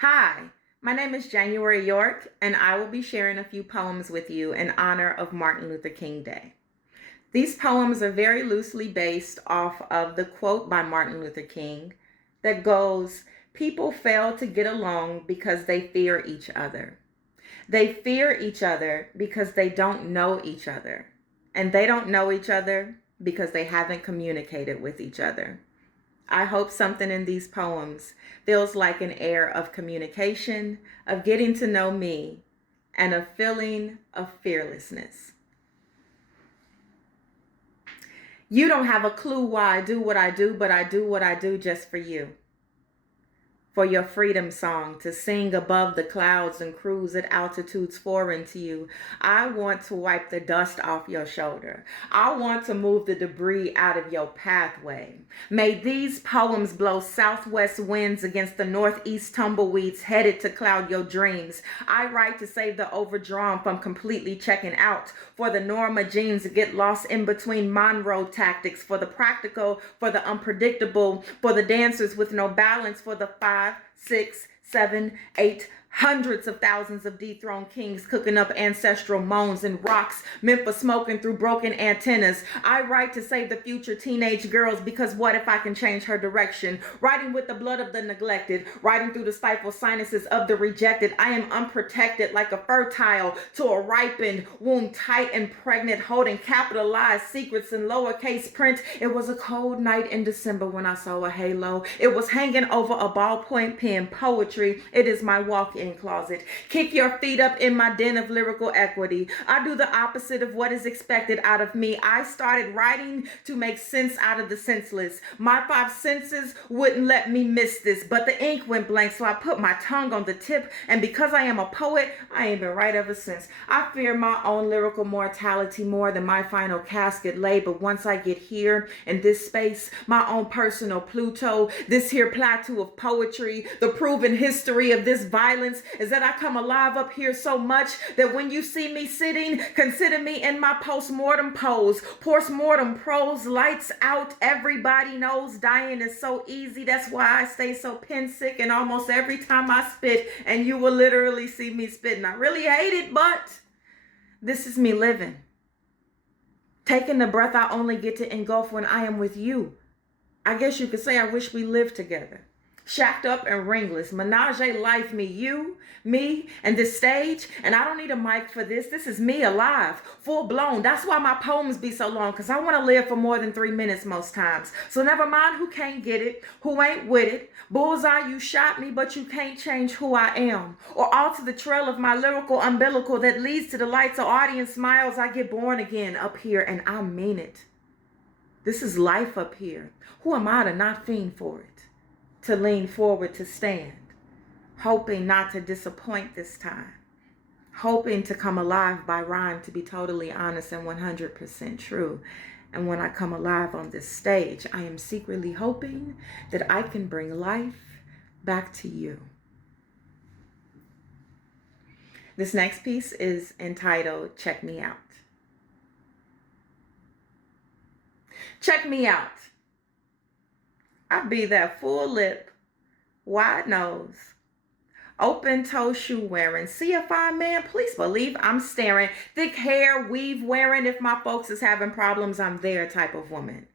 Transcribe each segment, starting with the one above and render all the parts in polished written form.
Hi, my name is January York, and I will be sharing a few poems with you in honor of Martin Luther King Day. These poems are very loosely based off of the quote by Martin Luther King that goes, "People fail to get along because they fear each other. They fear each other because they don't know each other. And they don't know each other because they haven't communicated with each other." I hope something in these poems feels like an air of communication, of getting to know me, and a feeling of fearlessness. You don't have a clue why I do what I do, but I do what I do just for you. For your freedom song to sing above the clouds and cruise at altitudes foreign to you. I want to wipe the dust off your shoulder. I want to move the debris out of your pathway. May these poems blow southwest winds against the northeast tumbleweeds headed to cloud your dreams. I write to save the overdrawn from completely checking out. For the Norma jeans that get lost in between Monroe tactics. For the practical, for the unpredictable. For the dancers with no balance. For the 5, 6, 7, 8, hundreds of thousands of dethroned kings cooking up ancestral moans and rocks meant for smoking through broken antennas. I write to save the future teenage girls because what if I can change her direction? Writing with the blood of the neglected, writing through the stifled sinuses of the rejected. I am unprotected like a fertile to a ripened womb, tight and pregnant, holding capitalized secrets in lowercase print. It was a cold night in December when I saw a halo. It was hanging over a ballpoint pen. Poetry, it is my walk-in closet. Kick your feet up in my den of lyrical equity. I do the opposite of what is expected out of me. I started writing to make sense out of the senseless. My 5 senses wouldn't let me miss this, but the ink went blank, so I put my tongue on the tip, and because I am a poet, I ain't been right ever since. I fear my own lyrical mortality more than my final casket lay, but once I get here in this space, my own personal Pluto, this here plateau of poetry, the proven history of this violence is that I come alive up here so much that when you see me sitting, consider me in my post-mortem pose. Post-mortem prose, lights out, everybody knows dying is so easy. That's why I stay so pen sick and almost every time I spit, and you will literally see me spitting. I really hate it, but this is me living. Taking the breath I only get to engulf when I am with you. I guess you could say I wish we lived together. Shacked up and ringless, menage life, me, and this stage. And I don't need a mic for this. This is me alive, full blown. That's why my poems be so long, because I want to live for more than 3 minutes most times. So never mind who can't get it, who ain't with it. Bullseye, you shot me, but you can't change who I am. Or alter the trail of my lyrical umbilical that leads to the lights of audience smiles. I get born again up here, and I mean it. This is life up here. Who am I to not fiend for it? To lean forward, to stand, hoping not to disappoint this time, hoping to come alive by rhyme, to be totally honest and 100% true. And when I come alive on this stage, I am secretly hoping that I can bring life back to you. This next piece is entitled, Check Me Out. Check me out. I be that full lip, wide nose, open toe shoe wearing, CFI man, please believe I'm staring, thick hair, weave wearing, if my folks is having problems, I'm there type of woman.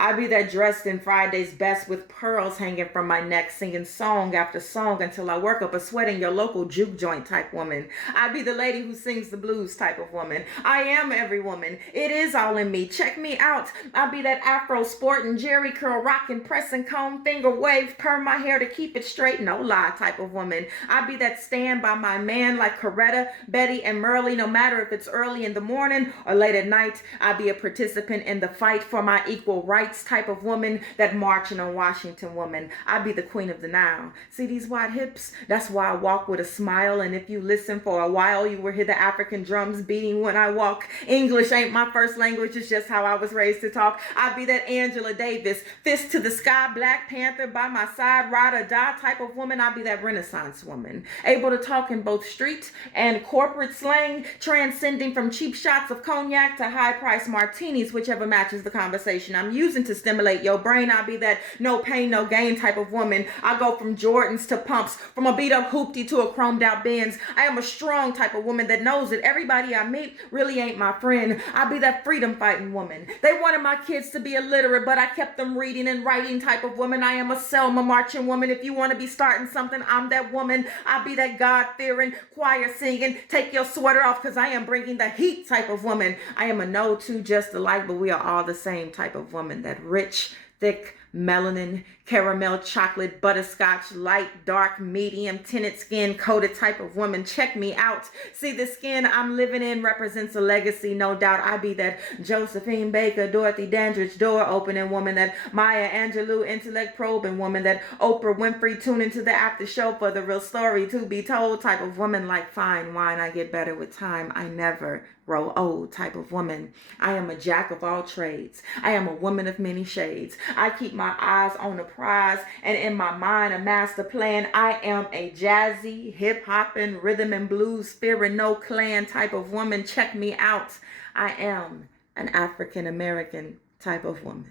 I be that dressed in Friday's best with pearls hanging from my neck, singing song after song until I work up a sweat in your local juke joint type woman. I be the lady who sings the blues type of woman. I am every woman. It is all in me. Check me out. I be that Afro sporting, Jerry curl rocking, pressing comb, finger wave, perm my hair to keep it straight, no lie type of woman. I be that stand by my man like Coretta, Betty, and Merle, no matter if it's early in the morning or late at night. I be a participant in the fight for my equal rights type of woman, that marching on Washington woman. I be the queen of the Nile. See these wide hips? That's why I walk with a smile, and if you listen for a while, you will hear the African drums beating when I walk. English ain't my first language, it's just how I was raised to talk. I be that Angela Davis, fist to the sky, Black Panther by my side, ride or die type of woman. I be that Renaissance woman, able to talk in both street and corporate slang, transcending from cheap shots of cognac to high-priced martinis, whichever matches the conversation I'm using reason to stimulate your brain. I be that no pain, no gain type of woman. I go from Jordans to pumps, from a beat up hoopty to a chromed out Benz. I am a strong type of woman that knows that everybody I meet really ain't my friend. I be that freedom fighting woman. They wanted my kids to be illiterate, but I kept them reading and writing type of woman. I am a Selma marching woman. If you want to be starting something, I'm that woman. I be that God-fearing, choir singing, take your sweater off because I am bringing the heat type of woman. I am a no two just alike, but we are all the same type of woman. That rich, thick, melanin, caramel, chocolate, butterscotch, light, dark, medium, tinted skin, coated type of woman. Check me out. See, the skin I'm living in represents a legacy, no doubt. I be that Josephine Baker, Dorothy Dandridge, door opening woman, that Maya Angelou, intellect probing woman, that Oprah Winfrey tune into the after show for the real story to be told type of woman. Like fine wine, I get better with time. I never grow old type of woman. I am a jack of all trades. I am a woman of many shades. I keep my eyes on the prize and in my mind a master plan. I am a jazzy, hip-hopping, rhythm and blues, fearing no clan type of woman. Check me out. I am an African-American type of woman.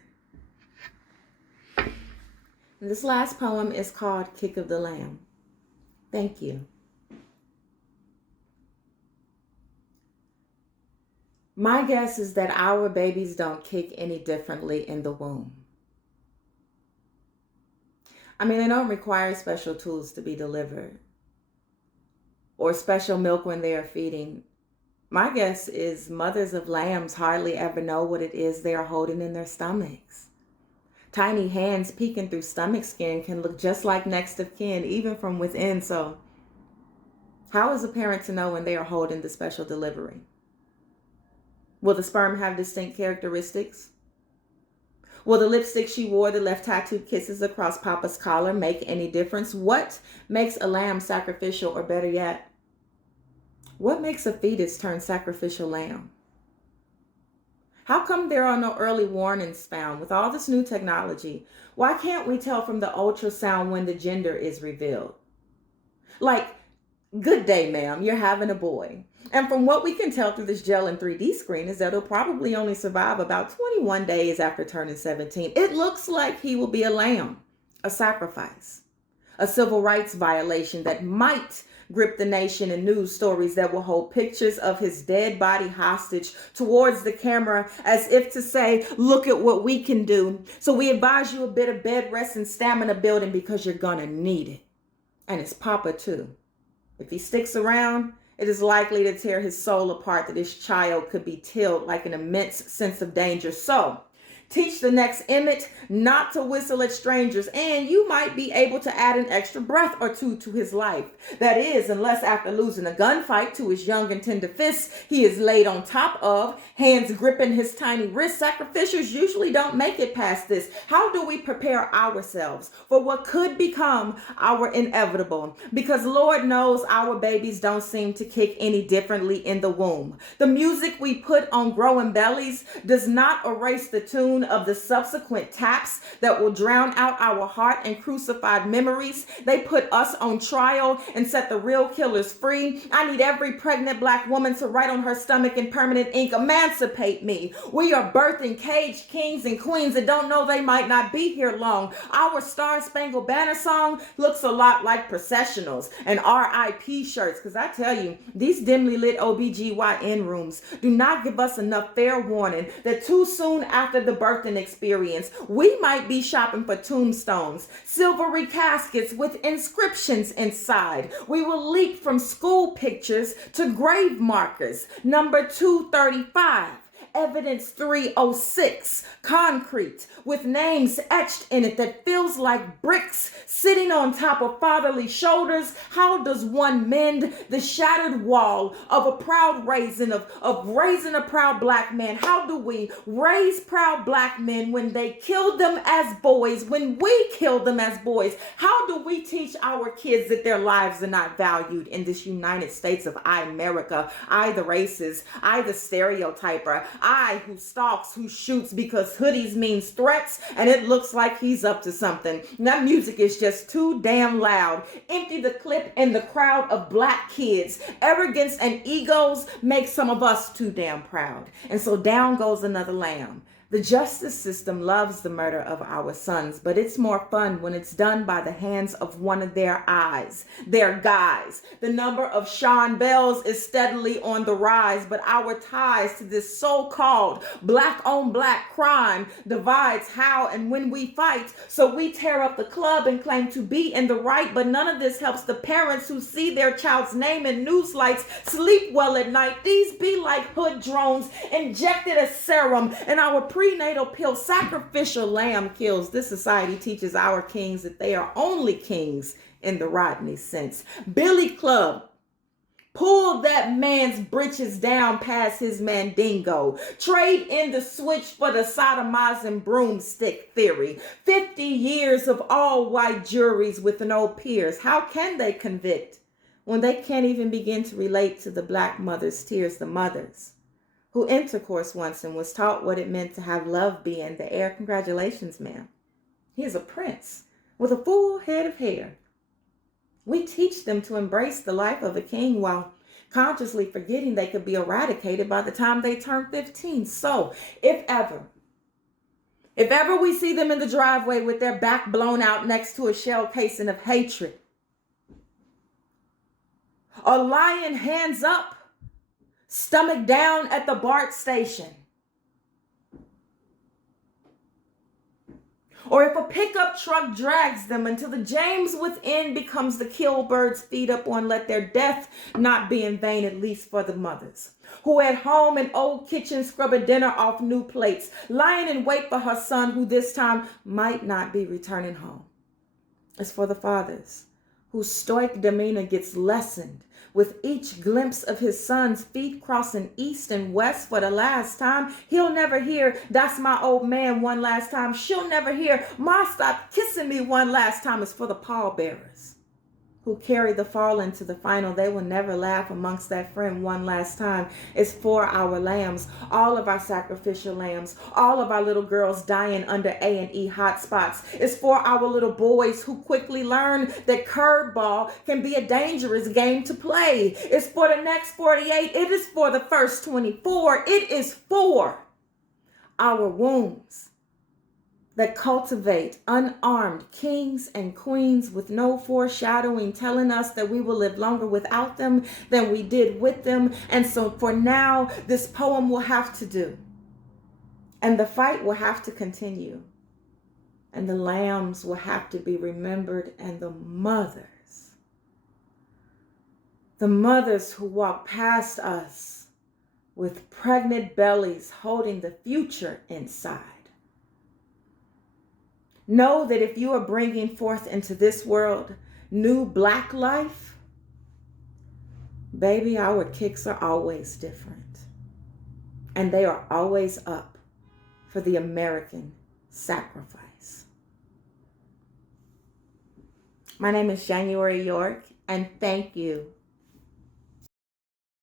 This last poem is called Kick of the Lamb. Thank you. My guess is that our babies don't kick any differently in the womb. I mean, they don't require special tools to be delivered or special milk when they are feeding. My guess is mothers of lambs hardly ever know what it is they are holding in their stomachs. Tiny hands peeking through stomach skin can look just like next of kin, even from within. So how is a parent to know when they are holding the special delivery? Will the sperm have distinct characteristics? Will the lipstick she wore that left tattooed kisses across Papa's collar make any difference? What makes a lamb sacrificial, or better yet, what makes a fetus turn sacrificial lamb? How come there are no early warnings found? With all this new technology, why can't we tell from the ultrasound when the gender is revealed? Like, good day, ma'am, you're having a boy. And from what we can tell through this gel and 3D screen is that he'll probably only survive about 21 days after turning 17. It looks like he will be a lamb, a sacrifice, a civil rights violation that might grip the nation in news stories that will hold pictures of his dead body hostage towards the camera as if to say, look at what we can do. So we advise you a bit of bed rest and stamina building because you're gonna need it. And it's Papa too. If he sticks around, it is likely to tear his soul apart that his child could be tilled like an immense sense of danger. So teach the next Emmett not to whistle at strangers, and you might be able to add an extra breath or two to his life. That is, unless after losing a gunfight to his young and tender fists, he is laid on top of, hands gripping his tiny wrist. Sacrificials usually don't make it past this. How do we prepare ourselves for what could become our inevitable? Because Lord knows our babies don't seem to kick any differently in the womb. The music we put on growing bellies does not erase the tune of the subsequent taps that will drown out our heart and crucified memories. They put us on trial and set the real killers free. I need every pregnant Black woman to write on her stomach in permanent ink, emancipate me. We are birthing caged kings and queens that don't know they might not be here long. Our Star Spangled Banner song looks a lot like processionals and RIP shirts, because I tell you, these dimly lit OBGYN rooms do not give us enough fair warning that too soon after the birthing experience, we might be shopping for tombstones, silvery caskets with inscriptions inside. We will leap from school pictures to grave markers. Number 235. Evidence 306, concrete with names etched in it that feels like bricks sitting on top of fatherly shoulders. How does one mend the shattered wall of a proud raising of raising a proud Black man? How do we raise proud Black men when they killed them as boys, when we killed them as boys? How do we teach our kids that their lives are not valued in this United States of America? I the racist, I the stereotyper, I who stalks, who shoots because hoodies means threats, and it looks like he's up to something. That music is just too damn loud. Empty the clip in the crowd of Black kids. Arrogance and egos make some of us too damn proud. And so down goes another lamb. The justice system loves the murder of our sons, but it's more fun when it's done by the hands of one of their eyes, their guys. The number of Sean Bells is steadily on the rise, but our ties to this so-called black-on-black crime divides how and when we fight. So we tear up the club and claim to be in the right, but none of this helps the parents who see their child's name in news lights sleep well at night. These be like hood drones injected as serum, and our prenatal pill sacrificial lamb kills. This society teaches our kings that they are only kings in the Rodney sense. Billy Club, pull that man's britches down past his mandingo. Trade in the switch for the sodomizing broomstick theory. 50 years of all white juries with no peers. How can they convict when they can't even begin to relate to the black mother's tears, the mothers who intercourse once and was taught what it meant to have love be in the air? Congratulations, ma'am. He is a prince with a full head of hair. We teach them to embrace the life of a king while consciously forgetting they could be eradicated by the time they turn 15. So, if ever we see them in the driveway with their back blown out next to a shell casing of hatred, or lying hands up, stomach down at the BART station, or if a pickup truck drags them until the James within becomes the kill birds feed up on, let their death not be in vain, at least for the mothers who at home in old kitchen scrub a dinner off new plates, lying in wait for her son who this time might not be returning home. It's for the fathers whose stoic demeanor gets lessened with each glimpse of his son's feet crossing east and west for the last time. He'll never hear, "That's my old man," one last time. She'll never hear, "Ma, stop kissing me," one last time. It's for the pallbearers who carry the fallen to the final. They will never laugh amongst that friend one last time. It's for our lambs, all of our sacrificial lambs, all of our little girls dying under A&E hotspots. It's for our little boys who quickly learn that curveball can be a dangerous game to play. It's for the next 48. It is for the first 24. It is for our wombs that cultivate unarmed kings and queens with no foreshadowing, telling us that we will live longer without them than we did with them. And so for now, this poem will have to do. And the fight will have to continue. And the lambs will have to be remembered, and the mothers who walk past us with pregnant bellies holding the future inside. Know that if you are bringing forth into this world new black life, baby, our kicks are always different. And they are always up for the American sacrifice. My name is Januarie York, and thank you